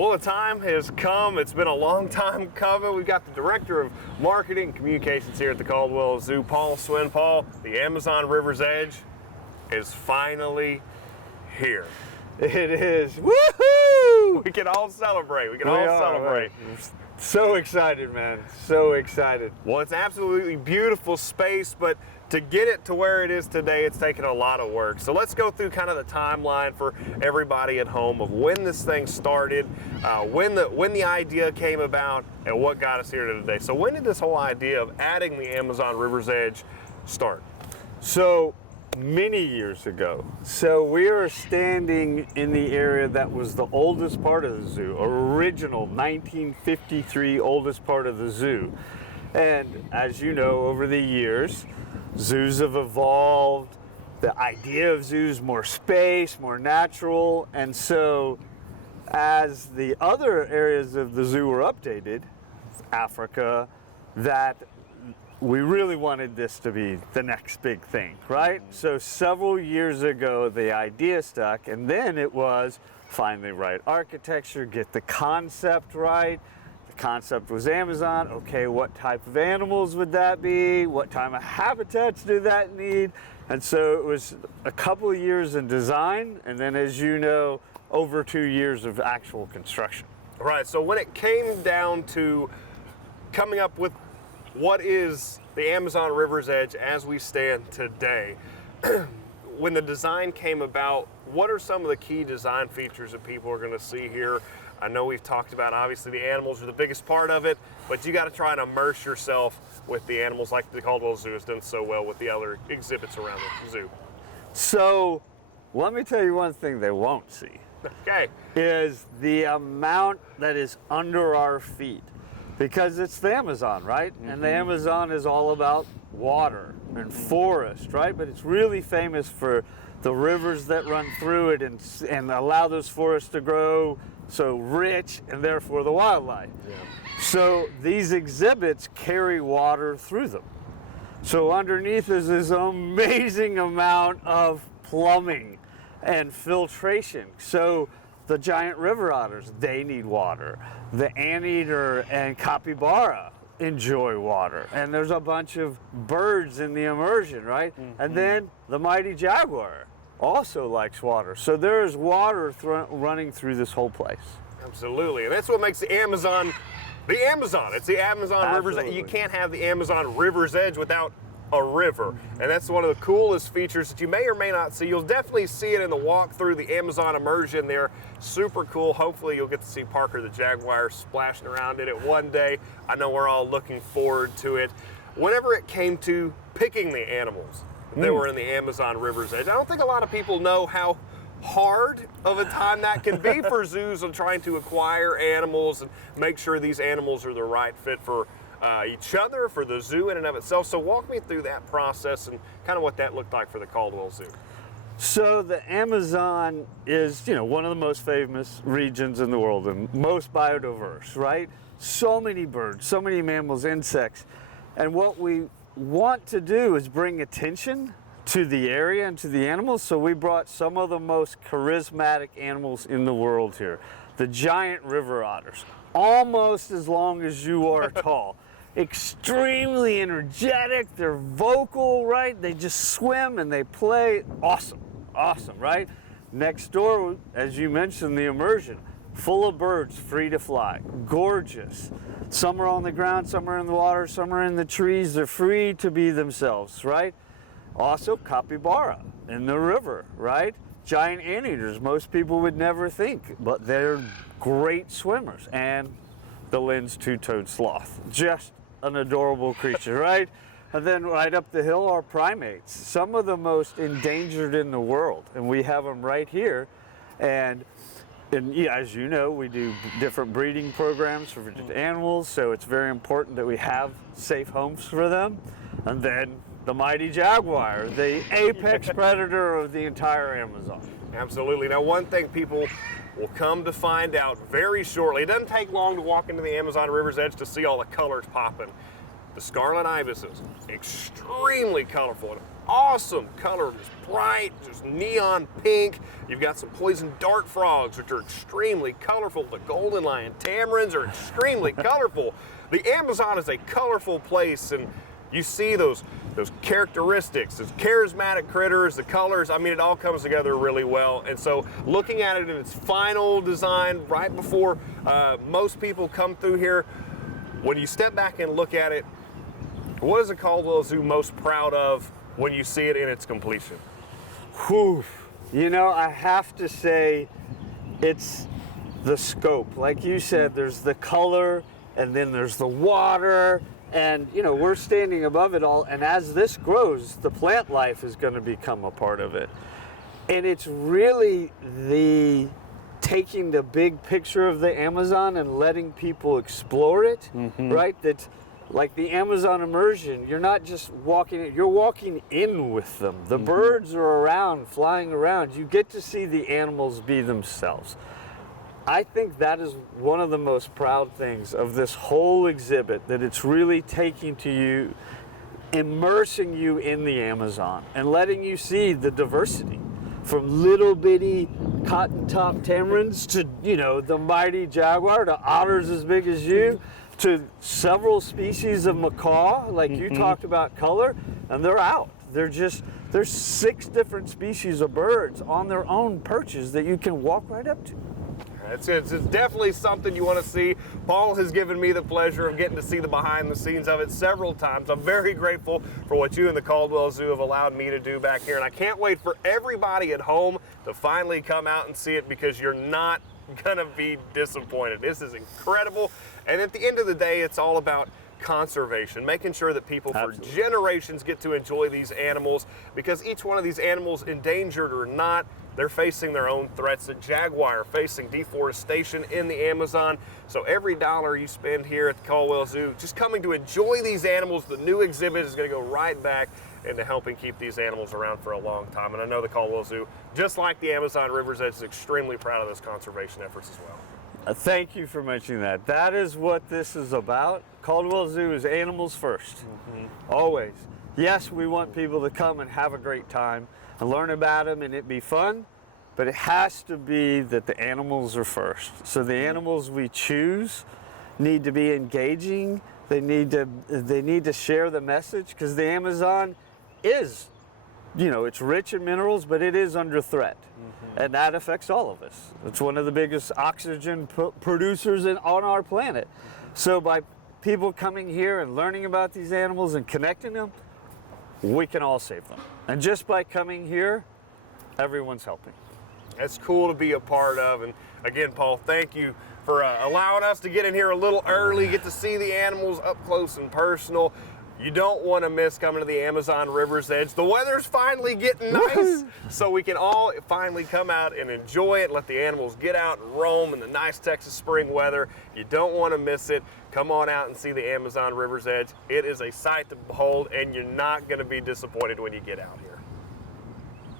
Well, the time has come. It's been a long time coming. We've got the Director of Marketing and Communications here at the Caldwell Zoo, Paul Swin. Paul, the Amazon River's Edge is finally here. It is. Woohoo! We can all celebrate. We can all celebrate. Right. So excited, man. So excited. Well, it's absolutely beautiful space, but to get it to where it is today, it's taken a lot of work. So let's go through kind of the timeline for everybody at home of when this thing started, when the idea came about, and what got us here today. So when did this whole idea of adding the Amazon River's Edge start? So many years ago. So we are standing in the area that was the oldest part of the zoo, original 1953 oldest part of the zoo. And as you know, over the years, zoos have evolved. The idea of zoos, more space, more natural. And so as the other areas of the zoo were updated, Africa, that we really wanted this to be the next big thing, right? So several years ago, the idea stuck, and then it was find the right architecture, get the concept right. The concept was Amazon. Okay, what type of animals would that be? What type of habitats do that need? And so it was a couple of years in design, and then, as you know, over 2 years of actual construction. Right, so when it came down to coming up with what is the Amazon River's Edge as we stand today, when the design came about, what are some of the key design features that people are going to see here? I know we've talked about, obviously, the animals are the biggest part of it, but you got to try and immerse yourself with the animals like the Caldwell Zoo has done so well with the other exhibits around the zoo. So let me tell you one thing they won't see. Okay. Is the amount that is under our feet. Because it's the Amazon, right? Mm-hmm. And the Amazon is all about water and forest, right? But it's really famous for the rivers that run through it and allow those forests to grow so rich, and therefore the wildlife. Yeah. So these exhibits carry water through them. So underneath is this amazing amount of plumbing and filtration. So the giant river otters, they need water. The anteater and capybara enjoy water. And there's a bunch of birds in the immersion, right? Mm-hmm. And then the mighty jaguar also likes water. So there's water running through this whole place. Absolutely, and that's what makes the Amazon the Amazon. It's the Amazon River's Edge. You can't have the Amazon River's Edge without a river, and that's one of the coolest features that you may or may not see. You'll definitely see it in the walk through the Amazon immersion there. Super cool. Hopefully you'll get to see Parker the Jaguar splashing around in it one day. I know we're all looking forward to it. Whenever it came to picking the animals that were in the Amazon River's Edge, I don't think a lot of people know how hard of a time that can be for zoos on trying to acquire animals and make sure these animals are the right fit for each other, for the zoo in and of itself. So walk me through that process and kind of what that looked like for the Caldwell Zoo. So the Amazon is, one of the most famous regions in the world and most biodiverse, right? So many birds, so many mammals, insects. And what we want to do is bring attention to the area and to the animals. So we brought some of the most charismatic animals in the world here. The giant river otters, almost as long as you are tall. Extremely energetic, they're vocal, right? They just swim and they play. Awesome, right? Next door, as you mentioned, the immersion, full of birds, free to fly, gorgeous. Some are on the ground, some are in the water, some are in the trees. They're free to be themselves, right? Also, capybara in the river, right? Giant anteaters, most people would never think, but they're great swimmers. And the Lynn's two-toed sloth, just an adorable creature, right? And then right up the hill are primates, some of the most endangered in the world, and we have them right here. And as you know, we do different breeding programs for animals, so it's very important that we have safe homes for them. And then the mighty jaguar, the apex predator of the entire Amazon. Absolutely. Now, one thing people will come to find out very shortly, it doesn't take long to walk into the Amazon River's Edge to see all the colors popping. The scarlet ibises, extremely colorful, an awesome color, just bright, just neon pink. You've got some poison dart frogs, which are extremely colorful. The golden lion tamarins are extremely colorful. The Amazon is a colorful place, and you see those characteristics, those charismatic critters, the colors. I mean, it all comes together really well. And so looking at it in its final design right before most people come through here, when you step back and look at it, what is the Caldwell Zoo most proud of when you see it in its completion? Whew. You know, I have to say it's the scope. Like you said, there's the color, and then there's the water, and you know, we're standing above it all, and as this grows, the plant life is going to become a part of it. And it's really the taking the big picture of the Amazon and letting people explore it, right? That, like the Amazon immersion, you're not just walking in, you're walking in with them. The birds are around, flying around. You get to see the animals be themselves. I think that is one of the most proud things of this whole exhibit, that it's really taking to you, immersing you in the Amazon and letting you see the diversity, from little bitty cotton top tamarins to, you know, the mighty jaguar, to otters as big as you, to several species of macaw, like you talked about color, and they're out. There's 6 different species of birds on their own perches that you can walk right up to. It's definitely something you want to see. Paul has given me the pleasure of getting to see the behind the scenes of it several times. I'm very grateful for what you and the Caldwell Zoo have allowed me to do back here, and I can't wait for everybody at home to finally come out and see it, because you're not gonna be disappointed. This is incredible, and at the end of the day, it's all about conservation, making sure that people for generations get to enjoy these animals, because each one of these animals, endangered or not, they're facing their own threats. The jaguar facing deforestation in the Amazon. So every dollar you spend here at the Caldwell Zoo, just coming to enjoy these animals, the new exhibit is going to go right back into helping keep these animals around for a long time. And I know the Caldwell Zoo, just like the Amazon River's Edge, is extremely proud of those conservation efforts as well. Thank you for mentioning that. That is what this is about. Caldwell Zoo is animals first, always. Yes, we want people to come and have a great time and learn about them and it be fun, but it has to be that the animals are first. So the animals we choose need to be engaging. They need to share the message, because the Amazon is, you know, it's rich in minerals, but it is under threat. And that affects all of us. It's one of the biggest oxygen producers on our planet. So by people coming here and learning about these animals and connecting them, we can all save them. And just by coming here, everyone's helping. It's cool to be a part of. And again, Paul, thank you for allowing us to get in here a little early, get to see the animals up close and personal. You don't want to miss coming to the Amazon River's Edge. The weather's finally getting nice, so we can all finally come out and enjoy it, let the animals get out and roam in the nice Texas spring weather. You don't want to miss it. Come on out and see the Amazon River's Edge. It is a sight to behold, and you're not going to be disappointed when you get out here.